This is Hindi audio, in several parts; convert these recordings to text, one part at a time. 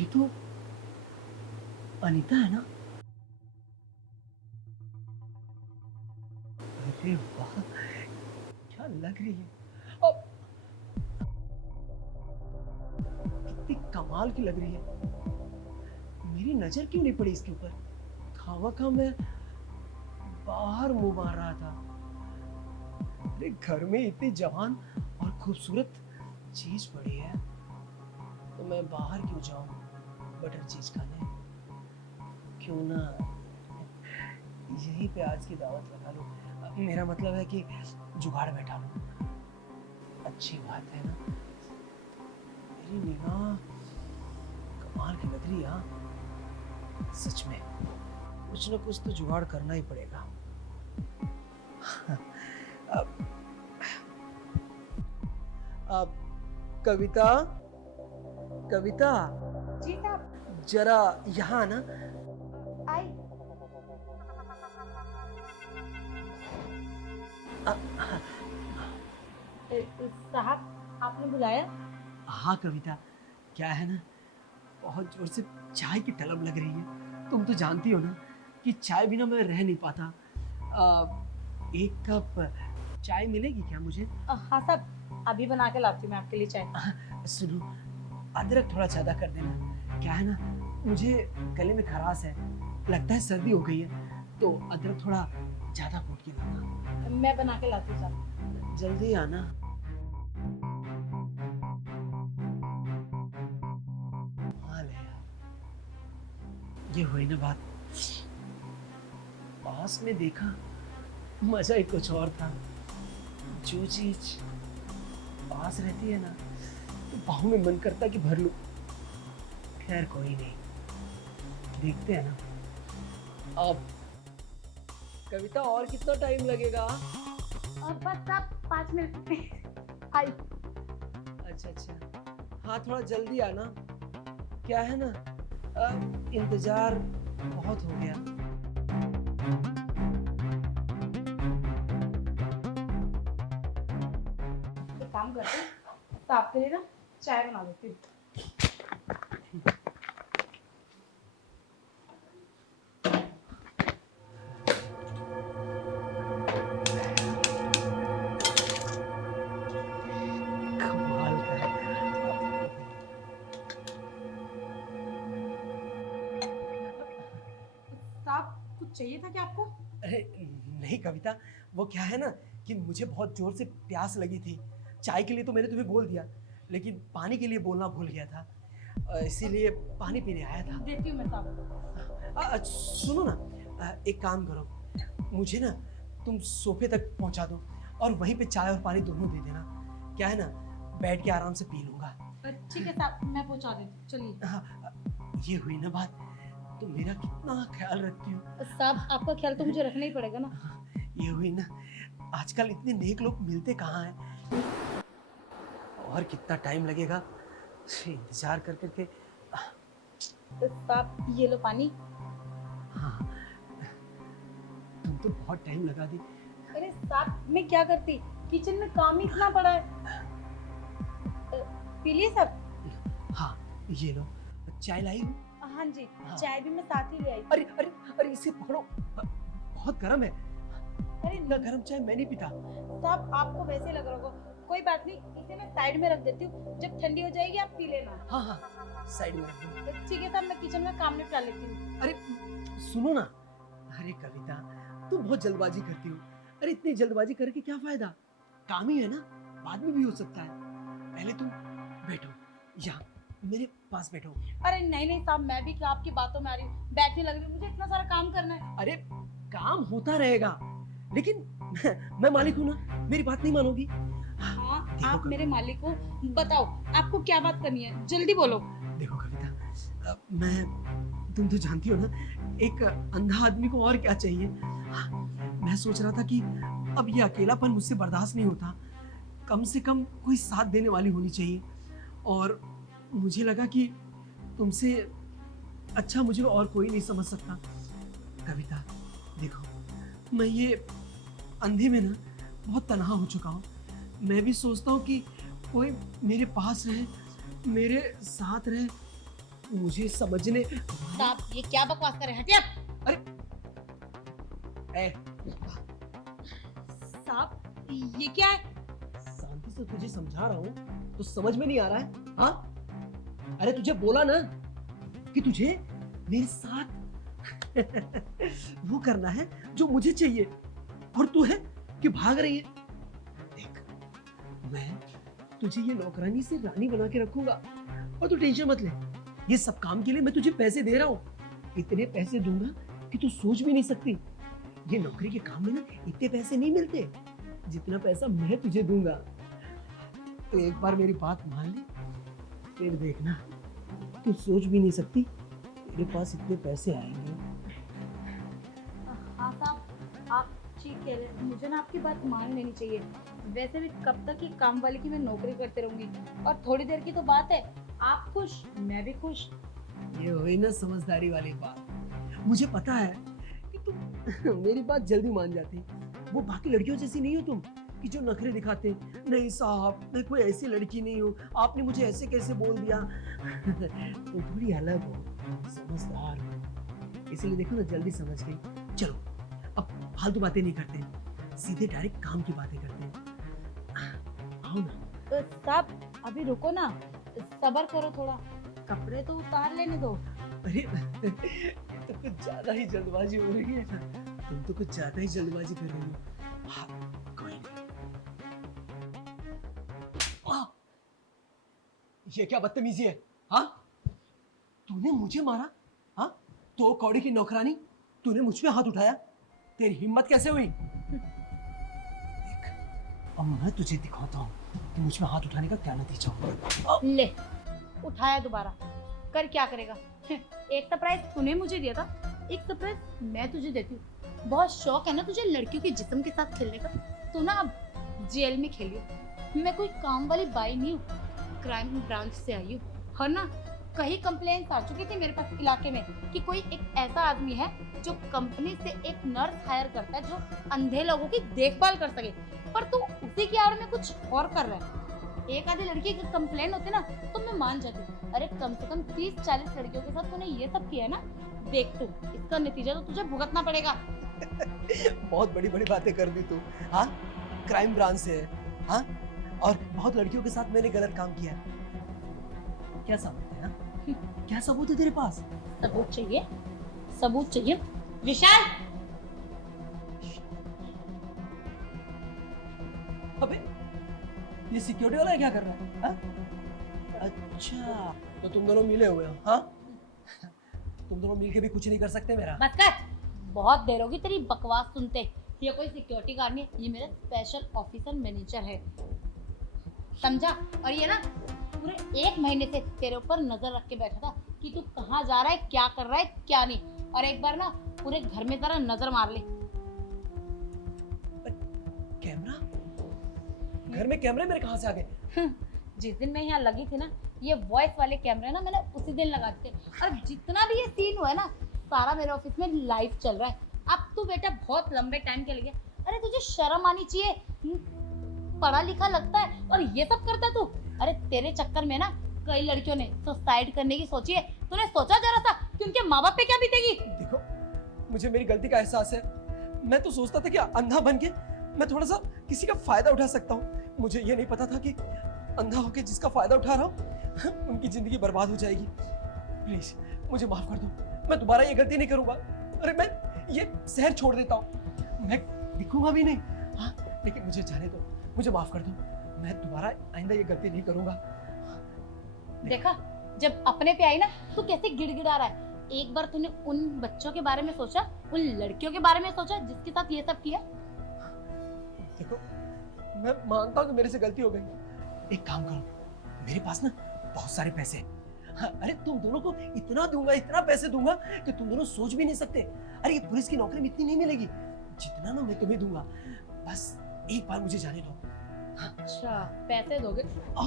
ये तो अनीता है ना? अरे वाह, क्या लग रही है। अब कितनी कमाल की लग रही है। मेरी नजर क्यों नहीं पड़ी इसके ऊपर? खामखा मैं बाहर मुंह मार रहा था। अरे घर में इतनी जवान और खूबसूरत चीज पड़ी है, तो मैं बाहर क्यों जाऊं बटर चीज खाने? क्यों ना यहीं पे आज की दावत लगा लूं। मेरा मतलब है कि जुगाड़ बैठा लूं। अच्छी बात है ना? मेरी निगाह कमाल की लग रही है। हाँ, सच में कुछ ना कुछ तो जुगाड़ करना ही पड़ेगा। अब अब कविता, कविता जी साहब। जरा यहाँ ना। आई। साहब आपने बुलाया? हाँ कविता, क्या है ना, बहुत जोर से चाय की तलब लग रही है। तुम तो जानती हो ना कि चाय बिना मैं रह नहीं पाता। एक कप चाय मिलेगी क्या मुझे? हाँ साहब, अभी बना के लाती हूँ मैं आपके लिए चाय। सुनो, अदरक थोड़ा ज्यादा कर देना। क्या है ना, मुझे गले में खराश है, लगता है सर्दी हो गई है, तो अदरक थोड़ा ज्यादा कूट के देना। मैं बना के लाती हूँ साहब। जल्दी आना। हाँ ले यार, ये हुई ना बात। पास में देखा, मजा ही कुछ और था। जो चीज पास रहती है ना, तो बाहों में मन करता कि भर लूं। खैर कोई नहीं, देखते हैं ना। अब कविता, और कितना टाइम लगेगा? बस साहब 5 मिनट में आई। अच्छा अच्छा, हाँ थोड़ा जल्दी आना। क्या है ना, इंतजार बहुत हो गया। एक काम करती हूँ, तो आपके लिए ना चाय बना देती हूँ। कमाल का है। साहब कुछ चाहिए था क्या आपको? अरे नहीं कविता, वो क्या है ना कि मुझे बहुत जोर से प्यास लगी थी। चाय के लिए तो मैंने तुम्हें बोल दिया, लेकिन पानी के लिए बोलना भूल गया था। इसीलिए पानी पीने आया था। देती हूँ मैं साहब। सुनो ना, एक काम करो, मुझे ना तुम सोफे तक पहुंचा दो और वहीं पे चाय और पानी दोनों दे देना। क्या है ना, बैठ के आराम से पी लूंगा। ठीक है साहब, मैं पहुँचा देती हूँ, चलिए। हाँ, ये हुई ना बात। तुम मेरा कितना ख्याल रखती हो। साहब आपका ख्याल तो मुझे रखना ही पड़ेगा ना। ये हुई ना, आजकल इतने नेक लोग मिलते कहाँ हैं। और कितना टाइम लगेगा इंतजार कर करके। साहब ये लो पानी। हाँ, तुम तो बहुत टाइम लगा दी। अरे साहब मैं क्या करती, किचन में काम ही इतना पड़ा है। पी लिए सब? हाँ, ये लो चाय लाई हूँ। हाँ जी, हाँ। चाय भी मैं साथ ही ले आई। अरे अरे अरे, इसे पकड़ो, बहुत गर्म है। अरे इतना गर्म चाय मैं नहीं पीता। साहब आपको वैसे लग रहा होगा, कोई बात नहीं, इसे मैं साइड में रख देती हूँ, जब ठंडी हो जाएगी आप पी लेना। हाँ हाँ, साइड में रख दो। ठीक है साहब, मैं किचन में काम निपटा लेती हूँ। अरे सुनो ना, अरे कविता, तुम बहुत जल्दबाजी करती हो। अरे इतनी जल्दबाजी करके क्या फायदा? काम ही है ना, बाद में भी हो सकता है। पहले तुम बैठो, यहाँ मेरे पास बैठो। अरे नहीं नहीं साहब, मैं भी क्या आपकी बातों में आ रही हूँ, बैठने लग रही हूँ, मुझे इतना सारा काम करना है। अरे काम होता रहेगा, लेकिन मैं मालिक हूं ना, मेरी बात नहीं मानोगी? हाँ देखो आप मेरे मालिक हो, बताओ आपको क्या बात करनी है, जल्दी बोलो। देखो कविता, तुम तो जानती हो ना, एक अंधा आदमी को और क्या चाहिए। मैं सोच रहा था कि अब ये अकेलापन मुझसे बर्दाश्त नहीं होता, कम से कम कोई साथ देने वाली होनी चाहिए। और मुझे लगा कि तुमसे अच्छा मुझे और कोई नहीं समझ सकता। कविता देखो, मैं ये अंधे में ना बहुत तन्हा हो चुका हूँ। मैं भी सोचता हूँ कि कोई मेरे पास रहे, मेरे साथ रहे, मुझे समझने। साहब ये क्या बकवास कर रहे हैं? हटिए आप। ए, साहब ये क्या है? शांति से तुझे समझा रहा हूँ तो समझ में नहीं आ रहा है? हाँ, अरे तुझे बोला ना कि तुझे मेरे साथ वो करना है जो मुझे चाहिए, और तू है कि भाग रही है। देख, मैं तुझे ये नौकरानी से रानी बना के रखूंगा, और तू टेंशन मत ले। ये सब काम के लिए मैं तुझे पैसे दे रहा हूँ, इतने पैसे दूंगा कि तू सोच भी नहीं सकती। ये नौकरी के काम में ना इतने पैसे नहीं मिलते जितना पैसा मैं तुझे दूंगा। तो एक बार मेरी बात मान ले, फिर देखना, तू सोच भी नहीं सकती मेरे पास इतने पैसे आएंगे। हाँ साहब, आप ठीक कह रहे हैं, मुझे ना आपकी बात मान लेनी चाहिए। वैसे भी कब तक ये काम वाले की मैं नौकरी करते रहूंगी, और थोड़ी देर की तो बात है, आप खुश मैं भी खुश। ये हुई ना समझदारी वाली बात। मुझे पता है कि तुम मेरी बात जल्दी मान जाती। वो बाकी लड़कियों जैसी नहीं हो तुम कि जो नखरे दिखाते। नहीं साहब, मैं कोई ऐसी लड़की नहीं हूँ, आपने मुझे ऐसे कैसे बोल दिया। तुम थोड़ी अलग हो, समझदार हो, इसलिए देखो ना जल्दी समझ गई। चलो अब फालतू बातें नहीं करते, सीधे डायरेक्ट काम की बातें करते हैं। आओ ना। साहब अभी रुको ना, सब्र करो थोड़ा, कपड़े तो उतार लेने दो। अरे तो कुछ ज्यादा ही जल्दबाजी हो रही है। तुम तो कुछ ज्यादा ही जल्दबाजी कर रही हो। हाँ, कोई नहीं। ये क्या बदतमीजी है? हाँ, तूने मुझे मारा? हाँ, तो कौड़ी की नौकरानी, तूने मुझ पे हाथ उठाया? तेरी हिम्मत कैसे हुई? देख, अब मैं तुझे दिखाता हूँ कि मुझ पे हाथ उठाने का क्या नतीजा होगा। ले, उठाया दोबारा, कर क्या करेगा? एक सरप्राइज तूने मुझे दिया था, एक सरप्राइज मैं तुझे देती हूँ। बहुत शौक है ना तुझे लड़कियों के जिस्म के साथ खेलने का, तू ना अब जेल में खेलियो। मैं कोई काम वाली बाई नहीं हूँ, क्राइम ब्रांच से आई हूँ। और ना कई कंप्लेंट्स आ चुकी थी मेरे पास इलाके में कि कोई एक ऐसा आदमी है जो कंपनी से एक नर्स हायर करता है जो अंधे लोगों की देखभाल कर सके, पर तू उसी की आड़ में कुछ और कर रहा है। एक आधी लड़की की कंप्लेन होती ना तो मैं मान जाती, अरे कम से कम 30-40 लड़कियों के साथ तूने ये सब किया है ना, देख तू इसका नतीजा तो तुझे भुगतना पड़ेगा। बहुत बड़ी बड़ी बातें कर दी तू। हाँ, क्राइम ब्रांच से है, हाँ, और बहुत लड़कियों के साथ मैंने गलत काम किया है। क्या सबूत है? हाँ? क्या सबूत है तेरे पास? सबूत चाहिए? सबूत चाहिए? विशाल, अबे ये सिक्योरिटी वाला क्या कर रहा है? हाँ? अच्छा, तो तुम दोनों मिले हुए हो? हाँ, तुम दोनों मिलके भी कुछ नहीं कर सकते मेरा? बस कर, बहुत देर होगी तेरी बकवास सुनते। ये कोई सिक्योरिटी गार्ड नहीं, ये मेरा स्पेशल ऑफिसर मैनेजर है, समझा? और ये ना पूरे 1 महीने से तेरे ऊपर नजर रख के बैठा था कि तू कहाँ जा रहा है, क्या कर रहा है, क्या नहीं। और एक बार ना पूरे घर में जरा नजर मार ले। कैमरा? घर में कैमरे मेरे कहाँ से आ गए? जिस दिन मैं यहाँ लगी थी ना, ये वॉइस वाले कैमरे ना मैंने उसी दिन लगाए थे, और जितना भी ये सीन हुआ है ना सारा मेरे ऑफिस में लाइव चल रहा है। अब तू बेटा बहुत लंबे टाइम के लिए, अरे तुझे शर्म आनी चाहिए, पढ़ा लिखा लगता है और ये सब करता है तू। अरे तेरे चक्कर में ना कई लड़कियों ने सुसाइड करने की सोची है, तूने सोचा जरा सा कि उनके माँ बाप पे क्या बीतेगी? देखो, मुझे मेरी गलती का एहसास है। मैं तो सोचता था कि अंधा बन के मैं थोड़ा सा किसी का फायदा उठा सकता हूँ। मुझे ये नहीं पता था कि अंधा होके जिसका फायदा उठा रहा हूँ उनकी जिंदगी बर्बाद हो जाएगी। प्लीज मुझे माफ कर दो, मैं दोबारा ये गलती नहीं करूंगा। अरे मैं ये शहर छोड़ देता हूँ, मैं दिखूंगा भी नहीं। हाँ, लेकिन मुझे जाने दो, मुझे माफ कर दो, मैं दोबारा आइंदा ये गलती नहीं करूंगा। देखा, जब अपने पे आई ना तू कैसे गिड़गिड़ा रहा है। एक बार तूने उन बच्चों के बारे में सोचा, उन लड़कियों के बारे में सोचा जिसके साथ ये सब किया? देखो, मैं मानता हूँ कि मेरे से गलती हो गई। एक काम करो, मेरे पास ना बहुत सारे पैसे हैं। हाँ, अरे तुम दोनों को इतना दूंगा, इतना पैसे दूंगा कि तुम दोनों सोच भी नहीं सकते। अरे ये पुलिस की नौकरी में इतनी नहीं मिलेगी जितना ना मैं तुम्हें दूंगा। बस एक बार मुझे जाने दो। हाँ। अच्छा, पैसे दोगे? आ,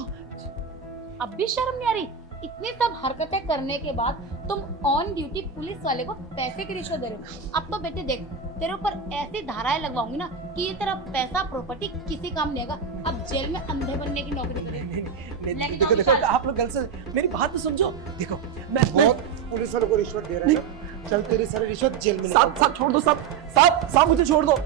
अब भी शर्म नहीं आ रही? इतनी सब हरकतें करने के बाद तुम ऑन ड्यूटी पुलिस वाले को पैसे की रिश्वत दे रहे हो। अब तो बेटे देख, तेरे ऊपर ऐसी धाराएं लगवाऊंगी ना कि ये तेरा पैसा प्रॉपर्टी किसी काम नहीं आएगा। अब जेल में अंधे बनने की नौकरी करे। लेके देखो जाओ देखो विशाल। आप लोग गलत से मेरी बात तो समझो। देखो मैं बहुत पुलिस वालों को रिश्वत दे रहा है। चल तेरी सारी रिश्वत जेल में साहब साहब छोड़ दो साहब साहब साहब मुझे छोड़ दो।